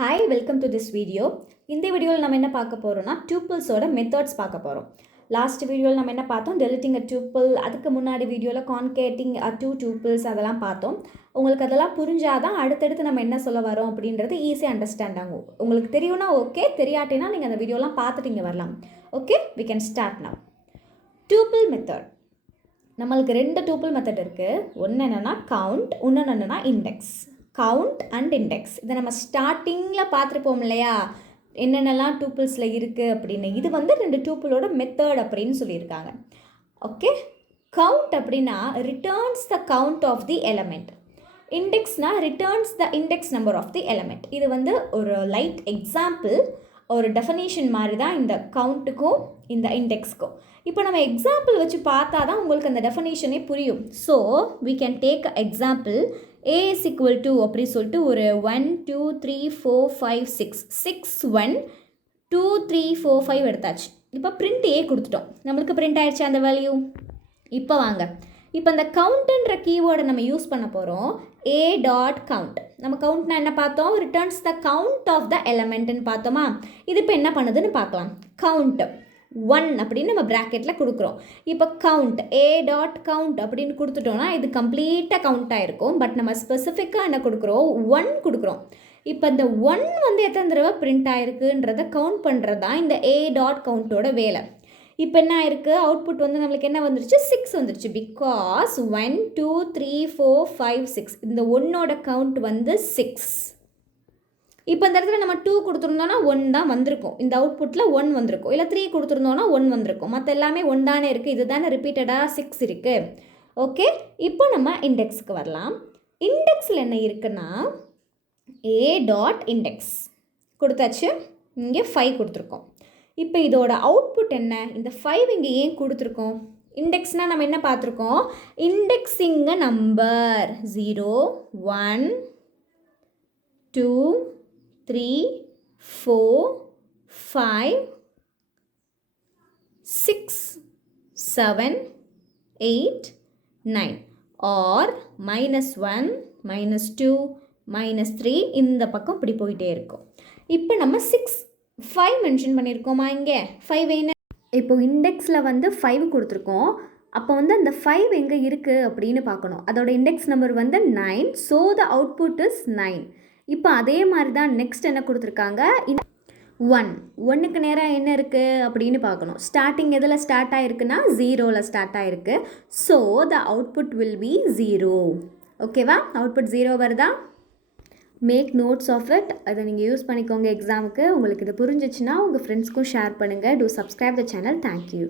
Hi, welcome to this video. இந்த வீடியோவில் நம்ம என்ன பார்க்க போகிறோம்னா டூப்பிள்ஸோட மெத்தட்ஸ் பார்க்க போகிறோம். லாஸ்ட் வீடியோவில் நம்ம என்ன பார்த்தோம், டெலிட்டிங் அ டூப்பிள். அதுக்கு முன்னாடி வீடியோவில் கான்கேட்டிங் அ டூ டூப்பிள்ஸ் அதெல்லாம் பார்த்தோம். உங்களுக்கு அதெல்லாம் புரிஞ்சாதான் அடுத்தடுத்து நம்ம என்ன சொல்ல வரோம் அப்படின்றது ஈஸியாக அண்டர்ஸ்டாண்ட் ஆகும். உங்களுக்கு தெரியும்னா ஓகே, தெரியாட்டினா நீங்கள் அந்த வீடியோலாம் பார்த்துட்டு இங்கே வரலாம். Okay, we can start now. Tuple method. நம்மளுக்கு ரெண்டு டூப்பிள் மெத்தட் இருக்குது. ஒன்று என்னென்னா கவுண்ட், இன்னொன்று என்னென்னா இண்டெக்ஸ். கவுண்ட் அண்ட் இண்டெக்ஸ் இதை நம்ம ஸ்டார்டிங்கில் பார்த்துருப்போம் இல்லையா, என்னென்னலாம் டூப்பிள்ஸில் இருக்குது அப்படின்னு. இது வந்து ரெண்டு டூப்பிளோட மெத்தட் அப்படின்னு சொல்லியிருக்காங்க. ஓகே, கவுண்ட் அப்படின்னா returns the count of the element. இண்டெக்ஸ்னா returns the index number of the element. இது வந்து ஒரு லைட் எக்ஸாம்பிள், ஒரு டெஃபனேஷன் மாதிரி தான் இந்த கவுண்ட்டுக்கும் இந்த இண்டெக்ஸ்க்கும். இப்போ நம்ம எக்ஸாம்பிள் வச்சு பார்த்தா தான் உங்களுக்கு அந்த டெஃபனேஷனே புரியும். So we can take example. A is equal to அப்படி சொல்லிட்டு ஒரு 1 2 3 4 5 6 6 1 2 3 4 5 எடுத்தாச்சு. இப்போ பிரிண்ட் A கொடுத்துட்டோம், நம்மளுக்கு பிரிண்ட் ஆயிடுச்சு அந்த வேல்யூ. இப்போ வாங்க, இப்போ இந்த கவுண்ட்ன்ற கீவேர்டை நம்ம யூஸ் பண்ண போகிறோம். A dot count. நம்ம கவுண்ட்னா என்ன பார்த்தோம், returns the count of the எலமெண்ட்னு பார்த்தோமா. இது இப்போ என்ன பண்ணுதுன்னு பார்க்கலாம். கவுண்ட் 1 அப்படின்னு நம்ம ப்ராக்கெட்டில் கொடுக்குறோம். இப்போ கவுண்ட் A டாட் கவுண்ட் அப்படின்னு கொடுத்துட்டோன்னா இது கம்ப்ளீட்டாக கவுண்ட் ஆகிருக்கும். பட் நம்ம ஸ்பெசிஃபிக்காக என்ன கொடுக்குறோம், 1 கொடுக்குறோம். இப்போ இந்த 1 வந்து எத்தனை தடவை பிரிண்ட் ஆகிருக்குன்றதை கவுண்ட் பண்ணுறது தான் இந்த A டாட் கவுண்ட்டோட வேலை. இப்போ என்ன ஆயிருக்கு, அவுட்புட் வந்து நம்மளுக்கு என்ன வந்துருச்சு, 6 வந்துருச்சு. பிகாஸ் 1 2 3 4 5 6 இந்த 1ஓட கவுண்ட் வந்து 6. இப்போ இந்த இடத்துல நம்ம 2 கொடுத்துருந்தோன்னா 1 தான் வந்திருக்கும். இந்த அவுட்புட்டில் 1 வந்திருக்கும். இல்லை 3 கொடுத்துருந்தோன்னா 1 வந்திருக்கும். மற்ற எல்லாமே 1 தானே இருக்குது. இது தானே ரிப்பீட்டடாக 6 இருக்குது. ஓகே, இப்போ நம்ம இண்டெக்ஸுக்கு வரலாம். இண்டெக்ஸில் என்ன இருக்குன்னா A டாட் இண்டெக்ஸ் கொடுத்தாச்சு. இங்கே 5 கொடுத்துருக்கோம். இப்போ இதோட அவுட்புட் என்ன, இந்த 5 இங்கே ஏன் கொடுத்துருக்கோம். இண்டெக்ஸ்னால் நம்ம என்ன பார்த்துருக்கோம், இண்டெக்ஸிங் நம்பர் 0 1 2 3 4 5 6 7 8 9 ஆர் -1 -2 -3 இந்த பக்கம் இப்படி போயிட்டே இருக்கும். இப்போ நம்ம 5 மென்ஷன் பண்ணியிருக்கோமா, இங்கே 5 என்ன, இப்போ இண்டெக்ஸில் வந்து 5 கொடுத்துருக்கோம். அப்போ வந்து அந்த 5 எங்கே இருக்குது அப்படின்னு பார்க்கணும். அதோட இண்டெக்ஸ் நம்பர் வந்து 9. So the output is 9. இப்போ அதே மாதிரி தான் நெக்ஸ்ட் என்ன கொடுத்துருக்காங்க, 1க்கு நேராக என்ன இருக்குது அப்படின்னு பார்க்கணும். ஸ்டார்டிங் எதில் ஸ்டார்ட் ஆகிருக்குன்னா 0ல் ஸ்டார்ட் ஆகிருக்கு. So the output will be 0. ஓகேவா, அவுட்புட் 0 வருதா. Make notes of it. அதை நீங்கள் யூஸ் பண்ணிக்கோங்க எக்ஸாமுக்கு. உங்களுக்கு இது புரிஞ்சிச்சுன்னா உங்கள் ஃப்ரெண்ட்ஸ்க்கும் ஷேர் பண்ணுங்கள். Two subscribe the channel. Thank you.